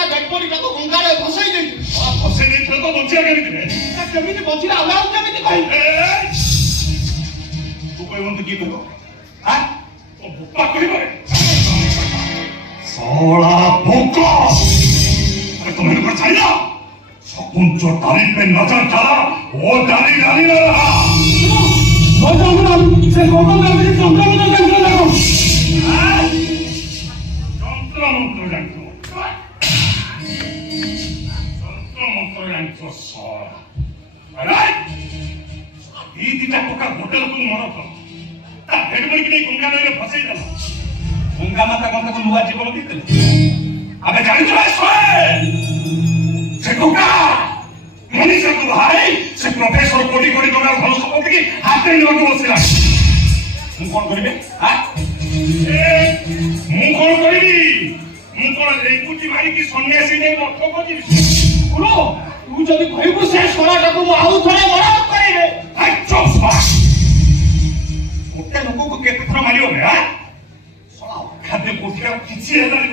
ତା ଡେଡବଡି ଟାକୁ ଗଙ୍ଗାରେ ଭସେଇ ଦେଇଛୁ। ଭସେଇ ଦେଇଥିଲେ ତ ବଞ୍ଚିବା କେମିତି? କେମିତି ବଞ୍ଚିଲା ଆମେ ଆଉ କେମିତି କହିବୁ? ତୁ କହିବନ୍ତୁ କିଏ କହିବ? ତୋ ବୋପା କହିବ? सोला भूखो अरे तुम्हें ऊपर चाहिए सकुन जो डाली पे नजर डाला वो डाली डाली न रहा से जंत्र मंत्र सोला अरे ये दिटा पका होटल को मरो तो ता हेडबड़ी की गंगा नदी में फंसे जाला गंगा माता कथा को नुआ जीवन देते अबे जानी तो सोए से गंगा मनीषा को भाई से प्रोफेसर कोटी कोटी डॉलर भलो सपोर्ट की हाथ में लोग बसला मु कोन करिबे हां मु कोन करिबी मु कोन लेकुटी मारी की सन्यासी ने मठ को जी गुरु तू जदी कहबो से सोनाटा को आउ थोड़े मरामत करिबे हाय चुप ओटे लोग को केते थरा मारियो बे हां खाद्य कोठिया किछि होला रे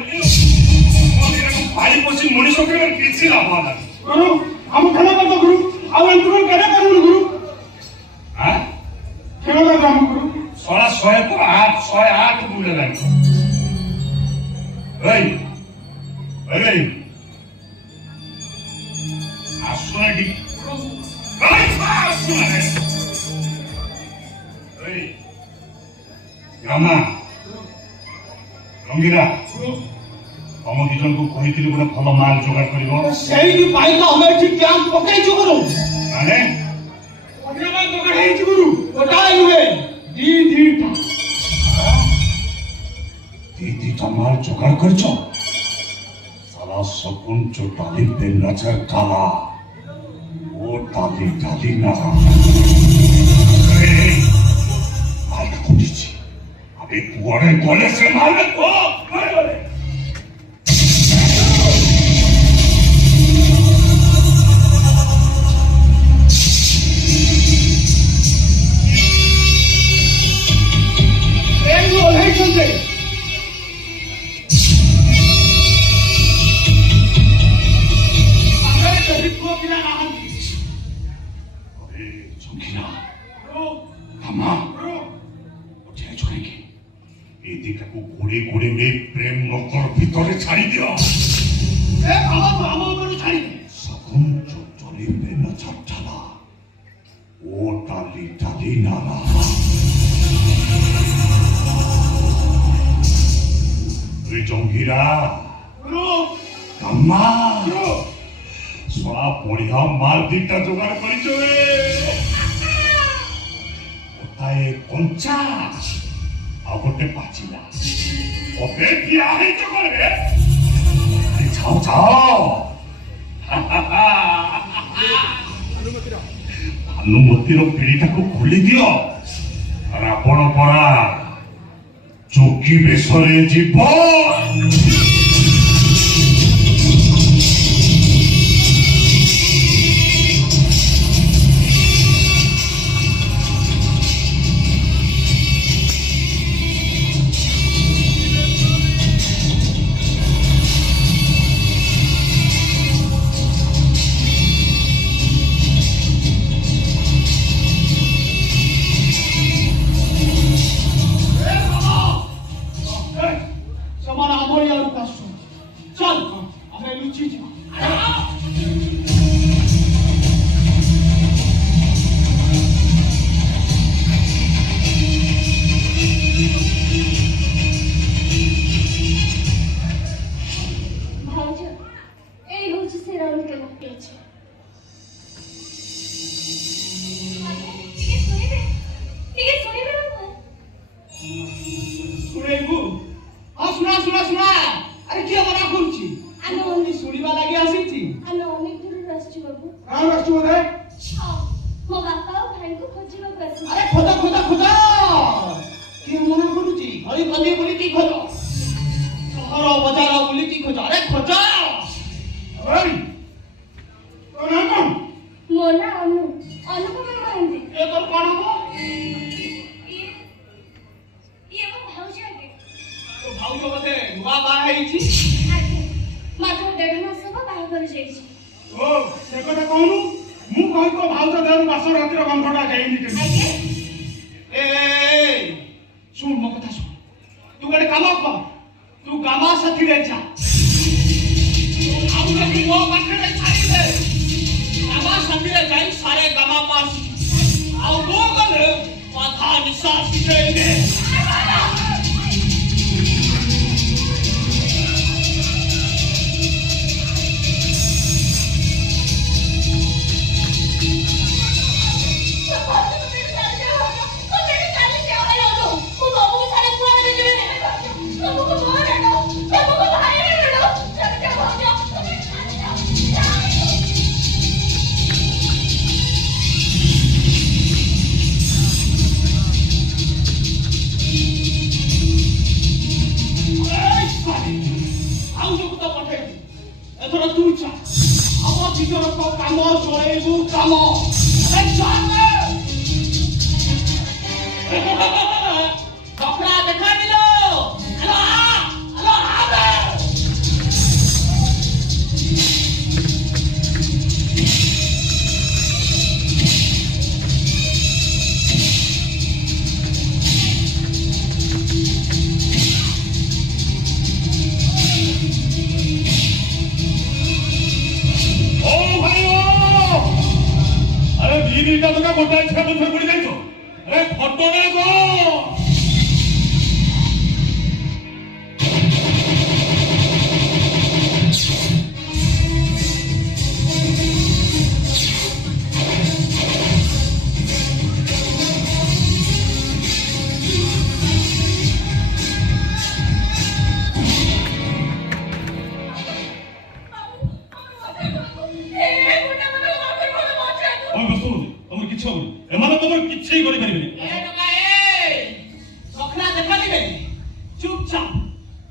मोनीरा को भारी पसी मनीष के किछि लाभ होला गुरु हम खेला कर गुरु आ अंतुर केना करू गुरु हां खेला कर हम गुरु 1600 को 808 बुले लाग ओए आसुनाडी ओए आसुनाडी ओए रामा रंगीरा हम दिजन को कहिथिलि गुना भलो माल जोगाड़ करिवो सेही की पाई तो हम ठीक काम पकाई छु गुरु माने ओकरा माल जोगाड़ हेइ छु गुरु ओटा हुए दी ता माल जोगाड़ करछो साला सकुन जो डाली पे नजर काला वो डाली ना अरे माल को दीची अबे कुआरे गोले से मार को गोले घोड़े में प्रेम नौकर भीतर छाड़ी दियो ए हम ऊपर छाड़ी सकुन जो चली पे नजर डाला वो डाली नाला रे जंगीरा कम्मा सोना बढ़िया माल दीटा जोगाड़ करिছো रे ओताए कंचा आ गोटे पाचिला ओबे किया है जो करे अरे जाओ अनुमति रो पीड़ीटा को खोली दियो रावण परा चौकी बेसरे जीवन भाऊ तो बते नुआ बा है छी मात्र देढ़ मास हबो बाहाघर जाईछि ओ से কথা कहनु मु कहि को भाउज देहरु बास रातिर गंधटा जाईनी के आगे ए सुन मो कथा सुन तू गडे काम कर तू गामा साथी रे जा आउ रे मो पाखे रे छाड़ी दे गामा साथी रे जाई सारे गामा पास आउ गो गले माथा निश्वास देंगे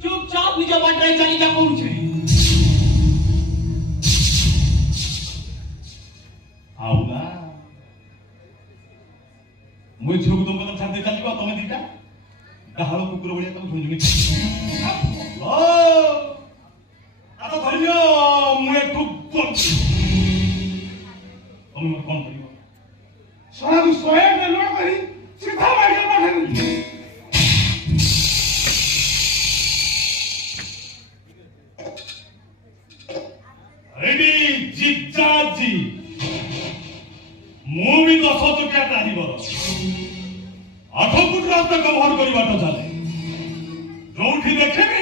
चुपचाप निज बाटे चली जा कहू आउला मुझे झोक तुम कदम छाते चलिबा तमे दीटा डाहाळ कुकुर भलिया तुम झुंझुनी ओ आता धरियो मुए खूब तुम कोन करियो सारा को सोए में लोड करी सीधा मारिया पाठे रेडी जिज्जाजी मु भी 10 टका टाणीबर 8 फुट रास्ता कवर करबाटा चले जोठी देखे